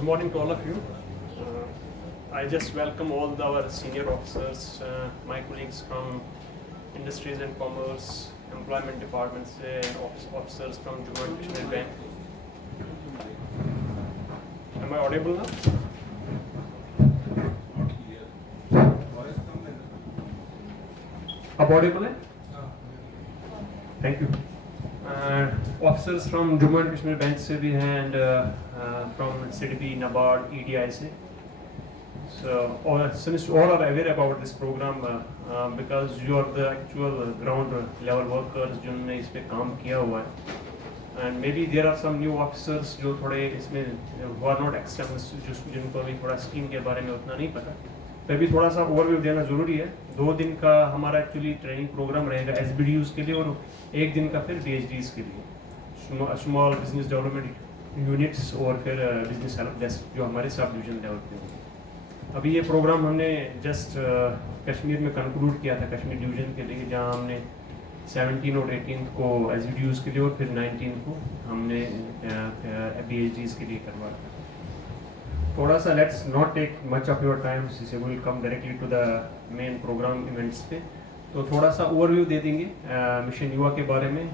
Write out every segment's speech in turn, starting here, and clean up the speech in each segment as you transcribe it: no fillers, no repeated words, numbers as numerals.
Good morning to all of you. I just welcome all our senior officers, my colleagues from Industries and Commerce, Employment Departments, officers from Jammu and Kashmir Bank. Am I audible now? Ab audible hai? Thank you. Officers from Jammu and Kashmir Bank se bhi hain and from CDB, NABARD, EDI se. So since all are aware about this program because you are the actual ground level workers जिन्होंने इस पे काम किया हुआ है, and maybe there are some new officers जो थोड़े इसमें who are not experienced, जिनको अभी थोड़ा स्कीम के बारे में उतना नहीं पता, तभी थोड़ा सा ओवरव्यू देना ज़रूरी है। 2 दिन का हमारा एक्चुअली ट्रेनिंग प्रोग्राम रहेगा SBDUs के लिए और 1 दिन का फिर BHDs के लिए, स्मॉल बिजनेस डेवलपमेंट यूनिट्स और फिर बिजनेस हेल्प डेस्क जो हमारे सब डिवीजन लेवल पे होंगे। अभी ये प्रोग्राम हमने जस्ट कश्मीर में कंक्लूड किया था कश्मीर डिवीजन के लिए, जहाँ हमने 17 और 18 को SBDUs के लिए और फिर 19 को हमने BHDs के लिए करवाया। थोड़ा सा let's not take much of your time, will come directly to the main program events पे। तो थोड़ा सा ओवरव्यू दे देंगे मिशन युवा के बारे में,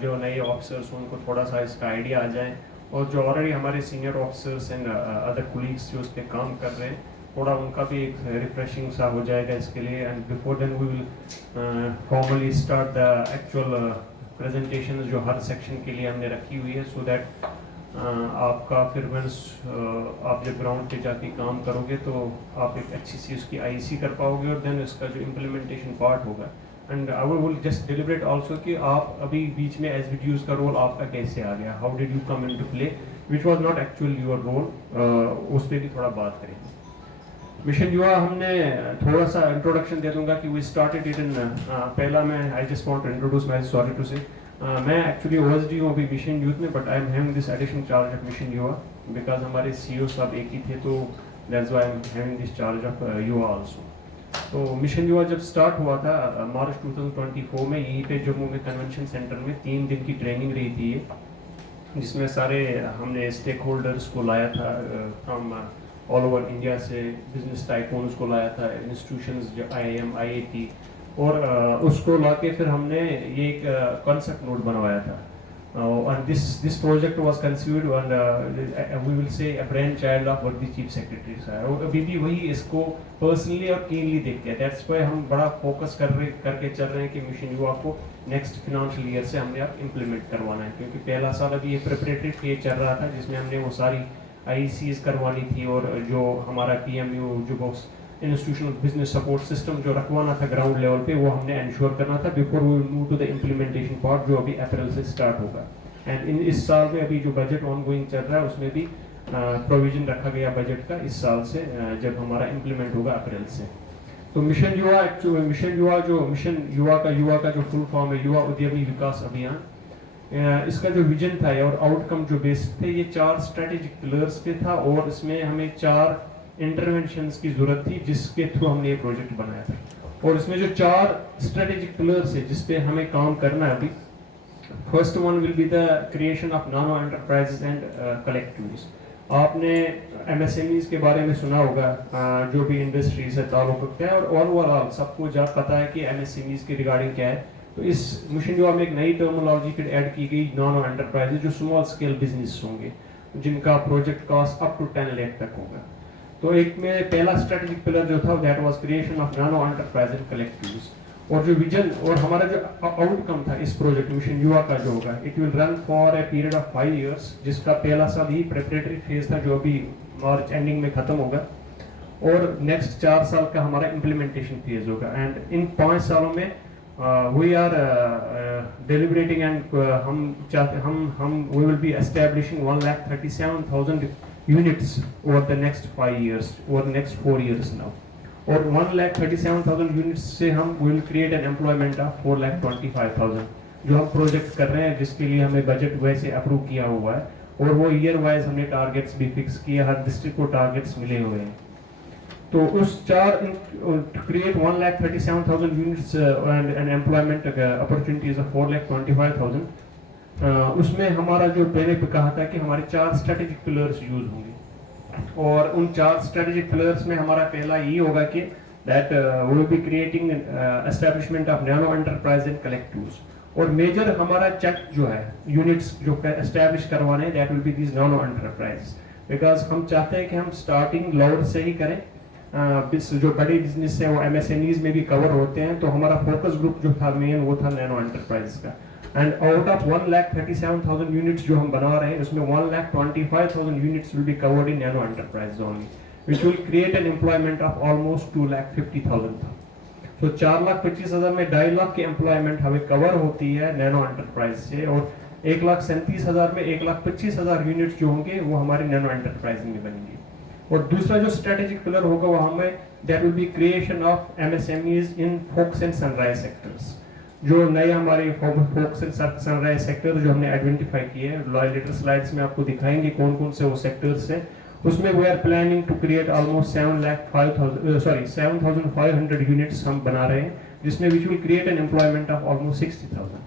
जो नए ऑफिसर्स हैं उनको थोड़ा सा इसका आइडिया आ जाए, और जो ऑलरेडी हमारे senior officers and other colleagues जो उस पर काम कर रहे हैं, थोड़ा उनका भी एक रिफ्रेशिंग सा हो जाएगा इसके लिए। And before then we will formally start the actual presentation जो हर सेक्शन के लिए हमने रखी हुई है, सो दैट आपका फिर वंस आप जब ग्राउंड पे जाके काम करोगे तो आप एक अच्छी सी उसकी IEC कर पाओगे, और देन इसका जो इम्प्लीमेंटेशन पार्ट होगा। And I will just deliberate also कि आप अभी बीच में SBDUs का रोल आपका कैसे आ गया, how did you come into play which was not actual your role, उस पर भी थोड़ा बात करेंगे। मिशन युवा हमने थोड़ा सा इंट्रोडक्शन दे दूंगा कि वी स्टार्टेड इट इन पहला मैं I just want to introduce my sorry to say मैं एक्चुअली OSD हूँ अभी मिशन यूथ में, but I am having this additional charge of mission Yuva because हमारे CEO सब एक ही थे, तो that's why I am having this charge of Yuva also. तो मिशन युवा जब स्टार्ट हुआ था मार्च 2024 में, यहीं पे जम्मू में कन्वेंशन सेंटर में 3 दिन की ट्रेनिंग रही थी, जिसमें सारे हमने स्टेक होल्डर्स को लाया था फ्रॉम ऑल ओवर इंडिया से, बिजनेस टाइकून्स को लाया था, इंस्टीट्यूशंस जो IIM, IIT, और उसको लाके फिर हमने ये एक कॉन्सेप्ट नोट बनवाया था। And this project was conceived and we will say a brainchild of what the chief secretary है, और अभी भी वही इसको पर्सनली और कीनली देखते हैं। दैट्स व्हाई हम बड़ा फोकस करके चल रहे हैं कि मिशन युवा को नेक्स्ट फाइनेंशियल ईयर से हमने अब इम्प्लीमेंट करवाना है, क्योंकि पहला साल अभी ये प्रिपरेटरी फेज चल रहा था जिसमें हमने वो सारी IECs करवानी थी, और जो हमारा PMU जो इंस्टीट्यूशनल बिजनेस सपोर्ट सिस्टम जो रखवाना था ग्राउंड लेवल पे, वो हमने इंश्योर करना था before we move to the implementation part जो अभी अप्रैल से स्टार्ट होगा। एंड इस साल में अभी जो बजट ऑनगोइंग चल रहा है उसमें भी प्रोविजन रखा गया बजट का इस साल से, जब हमारा इम्प्लीमेंट होगा अप्रैल से। तो मिशन युवा का जो फुल फॉर्म है युवा उद्यमी विकास अभियान, इसका जो विजन था और आउटकम जो बेस्ड थे ये 4 स्ट्रेटेजिक पिलर्स पे था, और इसमें हमें 4 इंटरवेंशंस की जरूरत थी जिसके थ्रू हमने ये प्रोजेक्ट बनाया था। और इसमें जो 4 स्ट्रेटेजिक पिलर्स है जिस पे हमें काम करना है अभी, first one will be the creation of नानो एंटरप्राइजेस एंड कलेक्टिव्स। आपने MSMEs के बारे में सुना होगा, जो भी इंडस्ट्री से ताल्लुक रखते हैं, और ओवरऑल सबको पता है कि MSMEs के रिगार्डिंग क्या है। तो इस मिशन युवा में एक नई टर्मिनोलॉजी फिर ऐड की गई, नानो एंटरप्राइजेस, जो स्मॉल स्केल बिजनेस होंगे जिनका project cost up to 10 lakh तक होगा। तो एक में पहला स्ट्रेटेजिक पिलर जो था दैट वाज क्रिएशन ऑफ नानो एंटरप्राइज एंड कलेक्टिव्स, और जो विजन और हमारा जो आउटकम था इस प्रोजेक्ट मिशन युवा का जो होगा, it will run for a period of 5 years, जिसका पहला साल ही प्रिपरेटरी फेज था जो अभी मार्च एंडिंग में खत्म होगा, और नेक्स्ट 4 साल का हमारा इम्प्लीमेंटेशन फेज होगा। एंड इन 5 सालों में we are deliberating and we will be establishing 1,37,000 units over the next 5 years, over the next 4 years now. और 1,37,000 units से हम will create an employment of 4,25,000 जो हम प्रोजेक्ट कर रहे हैं, जिसके लिए हमें बजट वैसे अप्रूव किया हुआ है, और वो ईयर वाइज हमने टारगेट्स भी फिक्स किए, हर डिस्ट्रिक्ट को टारगेट्स मिले हुए हैं। तो उस 4 create 1,37,000 units and employment opportunities of 4,25,000, उसमें हमारा जो मैंने कहा था कि हमारे 4 स्ट्रेटेजिक पिलर्स यूज होंगे। और उन 4 स्ट्रेटेजिक पिलर्स में हमारा पहला ये होगा कि that we will be creating establishment of nano enterprise and collectives. और मेजर हमारा चक जो है यूनिट्स जो एस्टैब्लिश करवाने हैं that will be this nano enterprise, because हम चाहते हैं कि हम स्टार्टिंग लोअर से ही करें। जो बड़े बिजनेस है वो MSMEs में भी कवर होते हैं, तो हमारा फोकस ग्रुप जो था मेन वो था नैनो एंटरप्राइज का। एंड आउट ऑफ 1,37,000 यूनिट्स जो हम बना रहे हैं उसमें 1,25,000 units will be covered in nano enterprise only, which will create an employment of almost 2,50,000 था। तो 4,25,000 में 2.5 लाख की एम्प्लॉयमेंट हमें कवर होती है नैनो एंटरप्राइज से, और 1,37,000 में 1,25,000 यूनिट्स जो होंगे वो हमारे नैनो एंटरप्राइज में बनेंगे। और दूसरा जो स्ट्रेटेजिक पिलर होगा वो हमें that will be creation of MSMEs in focus and sunrise sectors. जो नए हमारे फोक्स एंड सनराइज सेक्टर जो हमने आइडेंटिफाई किए हैं, लेटर स्लाइड्स में आपको दिखाएंगे कौन कौन से वो सेक्टर्स हैं। उसमें we are planning to create almost 7,500 units हम बना रहे हैं, जिसमें which will create an employment of almost 60,000।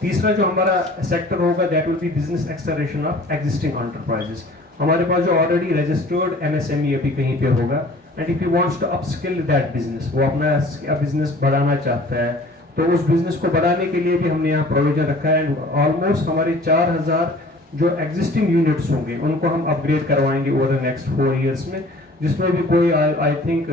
तीसरा जो हमारा सेक्टर होगा that will be business acceleration of existing enterprises. हमारे पास जो ऑलरेडी रजिस्टर्ड MSME अभी कहीं पे होगा, and if you wants to upskill that business, वो अपना बिजनेस बढ़ाना चाहता है, तो उस बिजनेस को बढ़ाने के लिए भी हमने यहाँ प्रोविजन रखा है। एंड ऑलमोस्ट हमारे 4,000 जो एग्जिस्टिंग यूनिट्स होंगे उनको हम अपग्रेड करवाएंगे ओवर द नेक्स्ट 4 इयर्स में, जिसमें भी कोई आई थिंक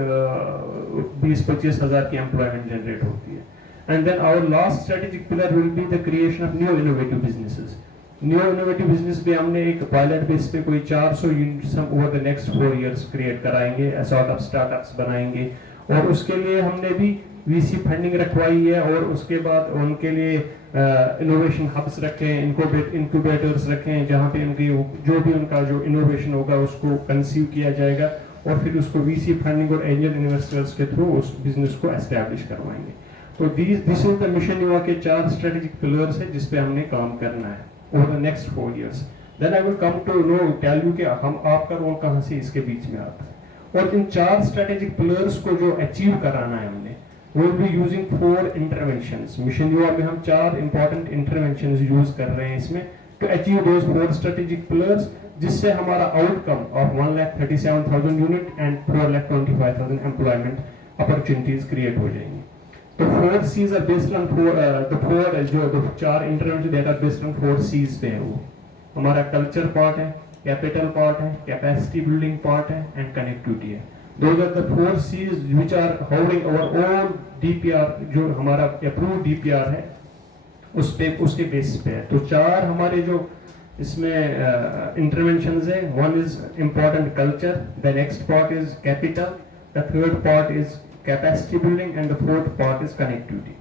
20-25 हज़ार की एम्प्लॉयमेंट जनरेट होती है। And then our last strategic pillar will be the creation of new innovative businesses. New innovative business भी हमने एक पायलट बेस पे कोई 400 यूनिट्स हम over the next 4 years create कराएंगे, सॉर्ट ऑफ स्टार्टअप्स बनाएंगे। और उसके लिए हमने भी VC फंडिंग रखवाई है, और उसके बाद उनके लिए इनोवेशन हब्स रखे हैं, इंक्यूबेटर्स रखे हैं, जहाँ पे उनकी जो भी उनका जो इनोवेशन होगा उसको कंसीव किया जाएगा, और फिर उसको VC फंडिंग और एंजल इन्वेस्टर्स के थ्रू उस बिजनेस को एस्टैब्लिश करवाएंगे। तो दिस इज द मिशन युवा के 4 स्ट्रेटेजिक पिलर्स है जिस पे हमने काम करना है over the next 4 years. Then I will come to no tell you कि हम आपका रोल कहाँ से इसके बीच में आता है। और इन 4 स्ट्रेटेजिक पिलर्स को जो अचीव कराना है हमने, we will be using 4 interventions। Mission युवा में हम 4 important interventions यूज कर रहे हैं इसमें to achieve those 4 strategic pillars, जिससे हमारा outcome of 1,37,000 unit and 4,25,000 employment opportunities create हो जाएंगी। तो 4 C's are based on 4 interventions that are based on 4 C's पे है। वो हमारा कल्चर पार्ट है, कैपिटल पार्ट है, कैपेसिटी बिल्डिंग पार्ट है, एंड कनेक्टिविटी है। Those are the 4 C's which are holding our own DPR, जो हमारा approved DPR है उसके बेसिस पे है। तो 4 हमारे जो इसमें इंटरवेंशंस है, one is important culture, the next part is capital, the third part is capacity building, and the fourth part is connectivity।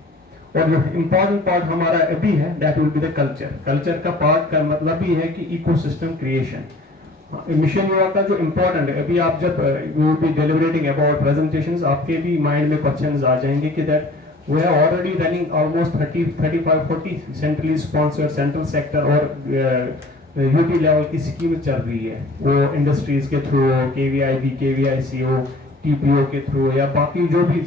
और जो important part हमारा अभी है that will be the culture। culture का part का मतलब ही है कि ecosystem creation। मिशन युवा का जो इम्पोर्टेंट है, अभी आप जब you will be deliberating about presentations, आपके भी माइंड में क्वेश्चंस आ जाएंगे कि that we are already running almost 35-40 centrally sponsored central sector और यूटी लेवल की स्कीम चल रही है, वो इंडस्ट्रीज के थ्रू, KVIB, KVIC हो, TPO के थ्रू, या बाकी जो भी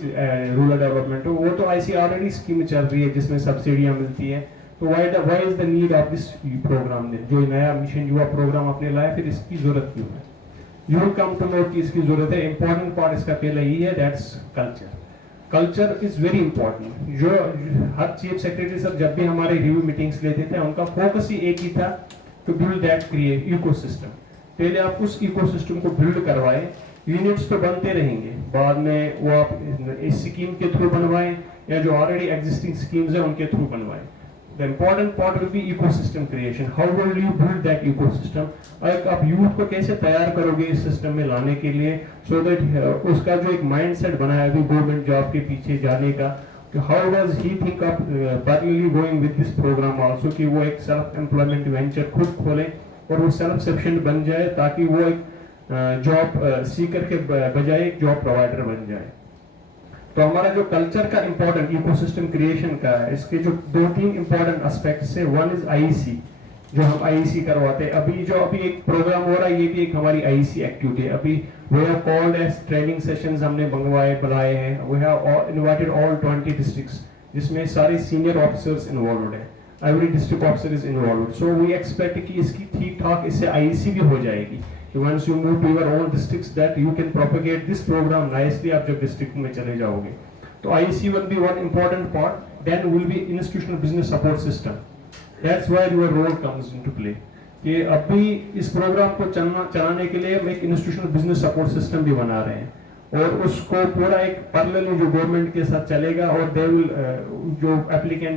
रूरल डेवलपमेंट हो, वो तो ऐसी ऑलरेडी स्कीम चल रही है जिसमें सब्सिडियाँ मिलती हैं। तो why is the need of this program ने जो नया मिशन युवा प्रोग्राम आपने लाया, फिर इसकी जरूरत क्यों है? You will come to know कि इसकी जरूरत है। Important part इसका पहला ही है, that's culture। Culture is very important। जो हर चीफ सेक्रेटरी सर जब भी हमारे रिव्यू मीटिंग्स लेते थे, उनका फोकस ही एक ही था, to build that create ecosystem। पहले आप उस इकोसिस्टम को बिल्ड करवाएं, यूनिट्स तो बनते रहेंगे, बाद में वो आप इस स्कीम के थ्रू बनवाएं या जो ऑलरेडी एग्जिस्टिंग स्कीम्स है उनके थ्रू बनवाएं। The important part will be ecosystem creation। How will you build that ecosystem? आप यूथ को कैसे तैयार करोगे इस सिस्टम में लाने के लिए, so that उसका जो एक माइंडसेट बनाया अभी गवर्नमेंट जॉब के पीछे जाने का, how does he think of parallelly going with this program also, कि वो एक सेल्फ एम्प्लॉयमेंट वेंचर खुद खोले और वो सेल्फ सफिशिएंट बन जाए, ताकि वो एक जॉब सीकर के बजाय एक जॉब प्रोवाइडर बन जाए। तो हमारा जो कल्चर का इम्पोर्टेंट इकोसिस्टम क्रिएशन का है, इसके जो 2-3 इम्पोर्टेंट एस्पेक्ट्स है। वन इज IEC, जो हम IEC करवाते हैं। अभी एक प्रोग्राम हो रहा है, ये भी एक हमारी IEC एक्टिविटी है। अभी we have called as training sessions हमने बुलाए हैं। We have invited all 20 districts, जिसमें सारे सीनियर ऑफिसर्स इन्वॉल्व है, every district officer is involve. So we expect कि इसकी ठीक ठाक इससे IEC भी हो जाएगी। once you move to your own districts that you can propagate this program nicely आप जब district में चले जाओगे. तो IEC will be one important part. Then will be institutional business support system. That's where your role comes into play. कि अभी इस programme को चलाने के लिए हम एक इंस्टीट्यूशनल बिजनेस सपोर्ट सिस्टम भी बना रहे हैं और उसको पूरा एक पैरेलल जो गवर्नमेंट के साथ चलेगा और दे विल जो एप्लीकेंट